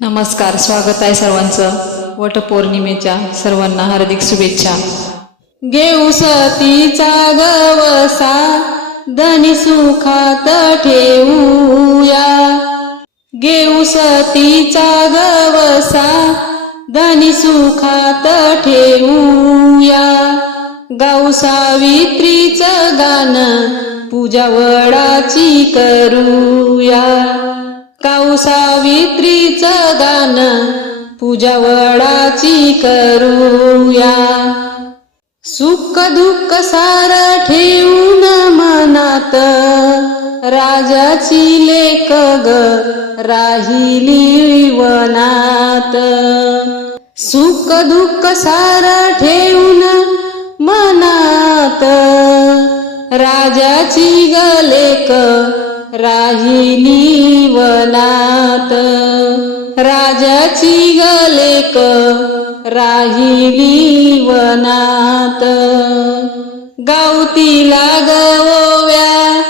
नमस्कार स्वागत आहे सर्वांचं. वटपौर्णिमेच्या सर्वांना हार्दिक शुभेच्छा. घेऊ सतीचा गवसा धनी सुखात ठेवूया. घेऊ सतीचा गवसा धनी सुखात ठेवूया. गाऊ सावित्रीचं गाणं पूजा वडाची करूया. गाऊ गान गाणं पूजा वडाची करूया. सुख दुःख सार ठेवून मनात राजाची लेक ग राहिली वनात सुख दुःख सार ठेवून मनात राजाची ग लेख राहिली वनात. राजाची गलेक राहिली वनात. गावतीला गवोव्या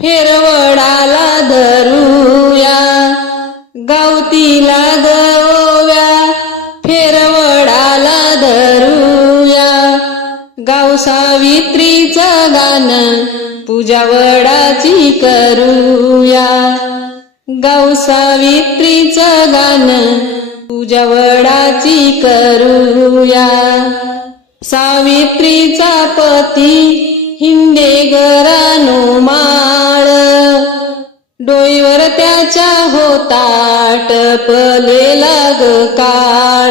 फेरवडाला धरूया. गावतीला गवोव्या फेरवडाला धरूया. गाव सावित्रीचं गाणं पूजा वडाची करूया. गाव सावित्रीचं गाणं पूजा वडाची करूया. सावित्रीचा पती हिंदे गरानो माळ. डोईवर त्याच्या होता टपलेला ग काळ.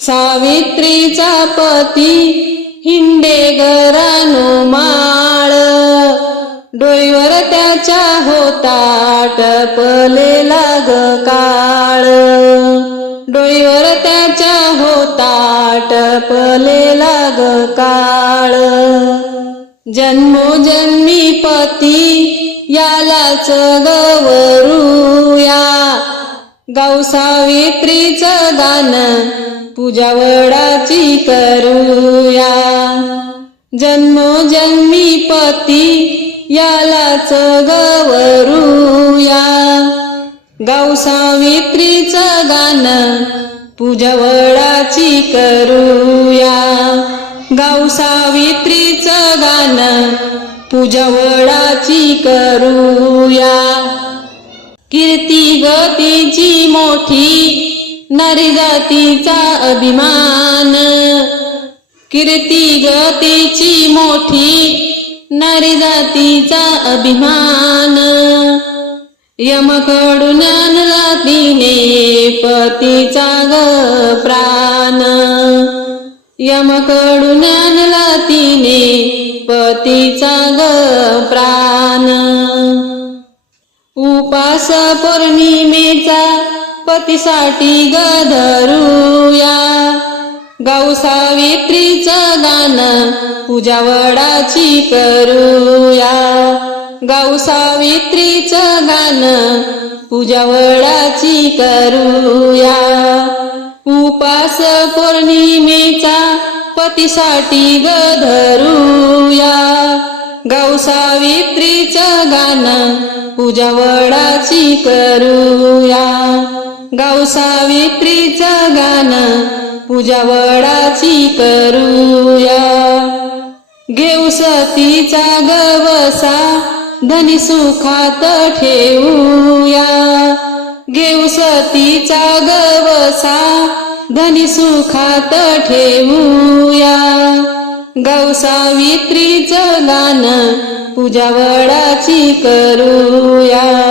सावित्रीचा पती हिंडे गरानो माळ. डोईवर त्याच्या होता टपलेला ग काळ. डोईवर त्याच्या होता टपलेला ग काळ. जन्मोजन्मी पती यालाच गवरूया. गाव सावित्रीचं गाणं पूजा वडाची करूया. जन्मोजन्मी पती यालाच गवरूया. गाव सावित्रीचं गाणं पूजवळाची करूया. गाव सावित्रीचं गाणं पूजवळाची करूया. कीर्ती गतीची मोठी नारी जातीचा अभिमान. कीर्ती गतीची मोठी नारी जातीचा अभिमान. यमकडून आणला तिने पतीचा ग प्राण. यमकडून आणला तिने पतीचा ग प्राण. उपास पौर्णिमेचा पतीसाठी गधरूया गाऊ सावित्रीचं गाण पूजा वडाची करूया. गाऊ सावित्रीचं गाण पूजा वडाची करूया. उपास पौर्णिमेचा पतीसाठी गधरूया गाऊ सावित्रीचं गाण पूजा वडाची करूया. गाऊ सावित्रीचं गाणं पूजा वडाची करूया. घेऊ सतीचा गवसा धनी सुखात ठेवूया. घेऊ सतीचा गवसा धनी सुखात ठेवूया. गाऊ सावित्रीचं गाणं पूजा वडाची करूया.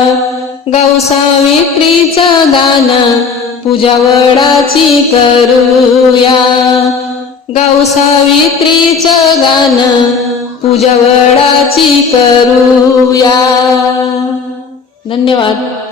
गाऊ सावित्रीचं गाणं पूजा वडाची करूया. गाऊ सावित्रीचं गाणं पूजा वडाची करूया. धन्यवाद.